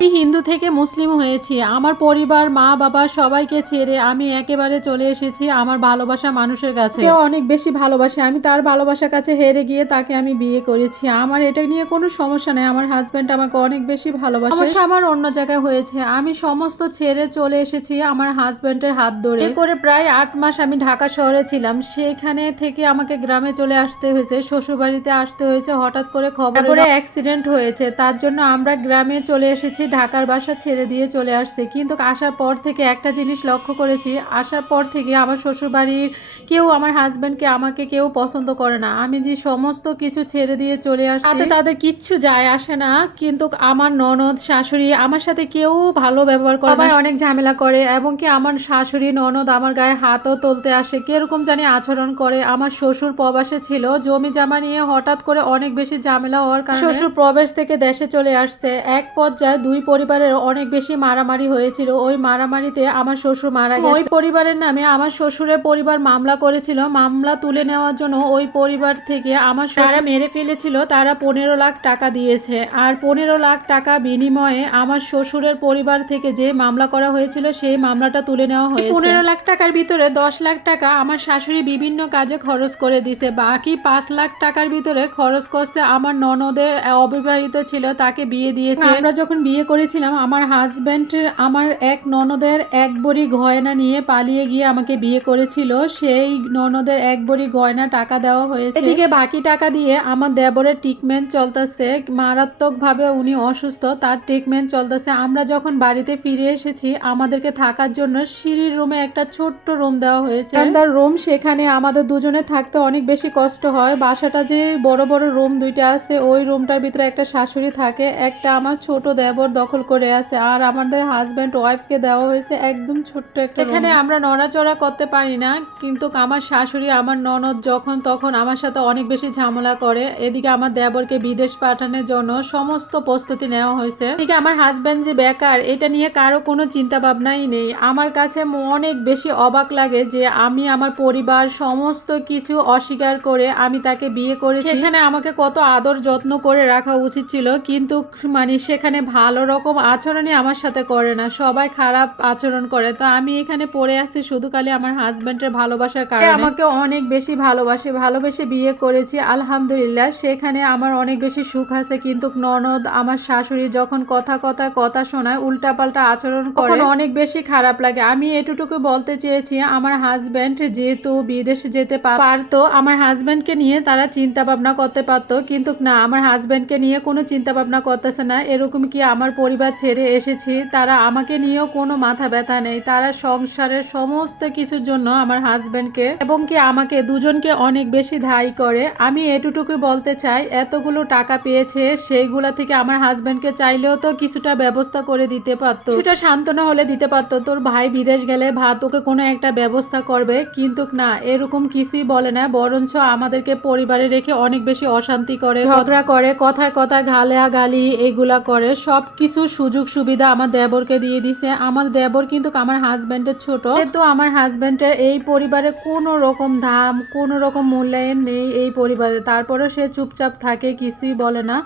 আমি হিন্দু থেকে মুসলিম হয়েছি। আমার পরিবার মা বাবা সবাইকে ছেড়ে আমি একেবারে চলে এসেছি আমার ভালোবাসা মানুষের কাছে। কেউ অনেক বেশি ভালোবাসে আমি তার ভালোবাসার কাছে হেরে গিয়ে তাকে আমি বিয়ে করেছি। আমার এটা নিয়ে কোনো সমস্যা নেই আমার হাজব্যান্ড আমাকে অনেক বেশি ভালোবাসে। সমস্যা আমার অন্য জায়গায় হয়েছে। আমি সমস্ত ছেড়ে চলে এসেছি আমার হাজব্যান্ডের হাত ধরে। করে প্রায় আট মাস আমি ঢাকা শহরে ছিলাম। সেখানে থেকে আমাকে গ্রামে চলে আসতে হয়েছে শ্বশুরবাড়িতে আসতে হয়েছে। হঠাৎ করে খবর করে অ্যাক্সিডেন্ট হয়েছে। তার জন্য আমরা গ্রামে চলে এসেছি ঢাকার বাসা ছেড়ে দিয়ে চলে আসছে। কিন্তু আসার পর থেকে একটা জিনিস লক্ষ্য করেছি আসার পর থেকে আমার শ্বশুরবাড়ির কেউ আমার হাজব্যান্ডকে আমাকে কেউ পছন্দ করে না। আমি যে সমস্ত কিছু ছেড়ে দিয়ে চলে আসছি তাদের কিচ্ছু যায় আসে না। কিন্তু আমার ননদ শাশুড়ি আমার সাথে কেউ ভালো ব্যবহার করে না। অনেক ঝামেলা করে এবং কি আমার শাশুড়ি ননদ আমার গায়ে হাতও তুলতে আসে। কীরকম জানি আচরণ করে। আমার শ্বশুর প্রবাসে ছিল জমি জামা নিয়ে হঠাৎ করে অনেক বেশি ঝামেলা হওয়ার কারণে শ্বশুর প্রবেশ থেকে দেশে চলে আসছে। এক পর্যায়ে দুই পরিবারের অনেক বেশি মারামারি হয়েছিল। ওই মারামারিতে আমার শ্বশুর মারা গেছে। ওই পরিবারের নামে আমার শ্বশুরের পরিবার মামলা করেছিল। মামলা তুলে নেওয়ার জন্য ওই পরিবার থেকে আমার শ্বশুর মেরে ফেলেছিল তারা পনেরো লাখ টাকা দিয়েছে। আর পনেরো লাখ টাকা বিনিময়ে আমার শ্বশুরের পরিবার থেকে যে মামলা করা হয়েছিল সেই মামলাটা তুলে নেওয়া হয়েছে। পনেরো লাখ টাকার ভিতরে দশ লাখ টাকা আমার শাশুড়ি বিভিন্ন কাজে খরচ করে দিছে। বাকি পাঁচ লাখ টাকার ভিতরে খরচ করছে আমার ননদে অবিবাহিত ছিল তাকে বিয়ে দিয়েছে। আমরা যখন বিয়ে করেছিলাম আমার হাজব্যান্ড আমার এক ননদের এক বড়ি গয়না নিয়ে পালিয়ে গিয়ে আমাকে বিয়ে করেছিল। সেই ননদের এক বড়ি গয়না টাকা দেওয়া হয়েছে। এদিকে বাকি টাকা দিয়ে আমার দেবরের ট্রিটমেন্ট চলতেছে। মারাত্মকভাবে উনি অসুস্থ তার ট্রিটমেন্ট চলতেছে। আমরা যখন বাড়িতে ফিরে এসেছি আমাদেরকে থাকার জন্য সিঁড়ির রুমে একটা ছোট্ট রুম দেওয়া হয়েছে। তার রুম সেখানে আমাদের দুজনে থাকতে অনেক বেশি কষ্ট হয়। বাসাটা যে বড় বড় রুম দুইটা আছে ওই রুমটার ভিতরে একটা শাশুড়ি থাকে একটা আমার ছোট দেবর দখল করে আছে। আর আমাদের হাজব্যান্ড ওয়াইফকে দেওয়া হয়েছে একদম ছোট্ট একটা এখানে আমরা নড়াচড়া করতে পারি না কিন্তু আমার শাশুড়ি আমার ননদ যখন তখন আমার সাথে অনেক বেশি ঝামেলা করে। এদিকে আমার দেবরকে বিদেশ পাঠানোর জন্য সমস্ত প্রস্তুতি নেওয়া হয়েছে। এদিকে আমার হাজব্যান্ড যে বেকার এটা নিয়ে কারও কোনো চিন্তা ভাবনাই নেই। আমার কাছে অনেক বেশি অবাক লাগে যে আমি আমার পরিবার সমস্ত কিছু অস্বীকার করে আমি তাকে বিয়ে করেছি। সেখানে আমাকে কত আদর যত্ন করে রাখা উচিত ছিল কিন্তু মানে সেখানে ভালো রকম আচরণই আমার সাথে করে না। সবাই খারাপ আচরণ করে। তো আমি এখানে পড়ে আছি শুধু খালি আমার হাজব্যান্ডের ভালোবাসার কারণে। আমাকে অনেক বেশি ভালোবাসে ভালোবেসে বিয়ে করেছি আলহামদুলিল্লাহ। সেখানে আমার অনেক বেশি সুখ আছে। কিন্তু ননদ আমার শাশুড়ি যখন কথা কথা কথা শোনায় উল্টাপাল্টা আচরণ করে অনেক বেশি খারাপ লাগে। আমি এটুটুকু বলতে চেয়েছি আমার হাজব্যান্ড যেহেতু বিদেশে যেতে পারতো আমার হাজব্যান্ডকে নিয়ে তারা চিন্তা ভাবনা করতে পারতো। কিন্তু না আমার হাজব্যান্ডকে নিয়ে কোনো চিন্তা ভাবনা করতেছে না। এরকম কি আমার পরিবার ছেড়ে এসেছি, তারা আমাকে নিয়েও কোনো মাথা ব্যথা নেই। তারা সংসারের সমস্ত কিছুর জন্য আমার হাজব্যান্ডকে এবং কি আমাকে দুজনকে অনেক বেশি দায়ী করে। আমি এটুটুকু বলতে চাই, এতগুলো টাকা পেয়েছে, সেইগুলা থেকে আমার হাজব্যান্ডকে চাইলেও তো কিছুটা ব্যবস্থা করে দিতে পারতো। কিছুটা সান্ত্বনা হলে দিতে পারতো। তোর ভাই বিদেশ গেলে ভাত ওকে কোনো একটা ব্যবস্থা করবে, কিন্তু না, এরকম কিছুই বলে না, বরঞ্চ আমাদেরকে পরিবারে রেখে অনেক বেশি অশান্তি করে, ঝগড়া করে, কথায় কথায় গালা গালি এগুলা করে সব কিছু সুযোগ সুবিধা আমার দেবরকে দিয়ে দিছে। আমার দেবর কিন্তু আমার হাজব্যান্ডের ছোট। কিন্তু আমার হাজব্যান্ডের এই পরিবারে কোনো রকম দাম, কোনো রকম মূল্যায়ন নেই এই পরিবারে। তারপরেও সে চুপচাপ থাকে, কিছুই বলে না।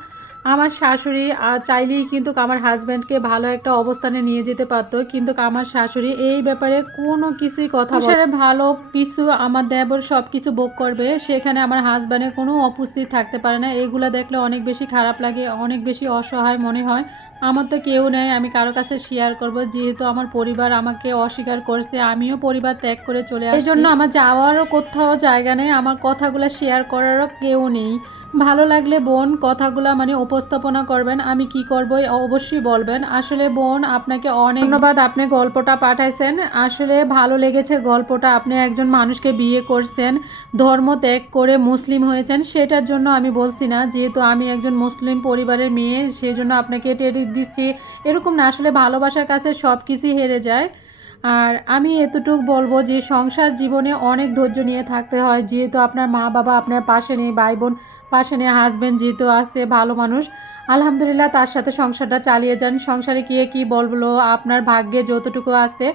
আমার শাশুড়ি চাইলেই কিন্তু আমার হাজব্যান্ডকে ভালো একটা অবস্থানে নিয়ে যেতে পারতো। কিন্তু আমার শাশুড়ি এই ব্যাপারে কোনো কিছুই কথা বলে ভালো কিছু আমার দেবর সব কিছু ভোগ করবে। সেখানে আমার হাজব্যান্ডের কোনো উপস্থিত থাকতে পারে না। এগুলো দেখলে অনেক বেশি খারাপ লাগে অনেক বেশি অসহায় মনে হয়। আমার তো কেউ নেই আমি কারও কাছে শেয়ার করব। যেহেতু আমার পরিবার আমাকে অস্বীকার করছে আমিও পরিবার ত্যাগ করে চলে আসি এই জন্য আমার যাওয়ারও কোথাও জায়গা নেই আমার কথাগুলো শেয়ার করারও কেউ নেই। ভালো লাগলে বোন কথাগুলো মানে উপস্থাপনা করবেন, আমি কি করব অবশ্যই বলবেন। আসলে বোন আপনাকে অনেক ধন্যবাদ, আপনি গল্পটা পাঠাইছেন। আসলে ভালো লেগেছে গল্পটা, আপনি একজন মানুষকে বিয়ে করছেন, ধর্ম ত্যাগ করে মুসলিম হয়েছেন, সেটার জন্য আমি বলছি না, যেহেতু আমি একজন মুসলিম পরিবারের মেয়ে সেই জন্য আপনাকে টেরি দিচ্ছি। এরকম না, আসলে ভালোবাসার কাছে সব কিছুই হেরে যায়। আর আমি এতটুকু বলব যে সংসার জীবনে অনেক ধৈর্য নিয়ে থাকতে হয়। যেহেতু আপনার মা বাবা আপনার পাশে নেই, ভাই বোন পাশে নেই হাজব্যান্ড যেহেতু আছে, ভালো মানুষ, আলহামদুলিল্লাহ তার সাথে সংসারটা চালিয়ে যান। সংসারে গিয়ে কি বলব আপনার ভাগ্যে যতটুকু আছে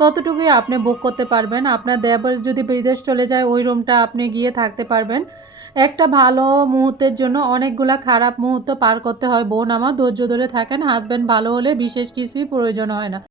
ততটুকুই আপনি বুক করতে পারবেন। আপনার দেবর যদি বিদেশ চলে যায়, ওই রুমটা আপনি গিয়ে থাকতে পারবেন। একটা ভালো মুহূর্তের জন্য অনেকগুলা খারাপ মুহূর্ত পার করতে হয়। বোন আমার ধৈর্য ধরে থাকেন হাজব্যান্ড ভালো হলে বিশেষ কিছুই প্রয়োজন হয় না।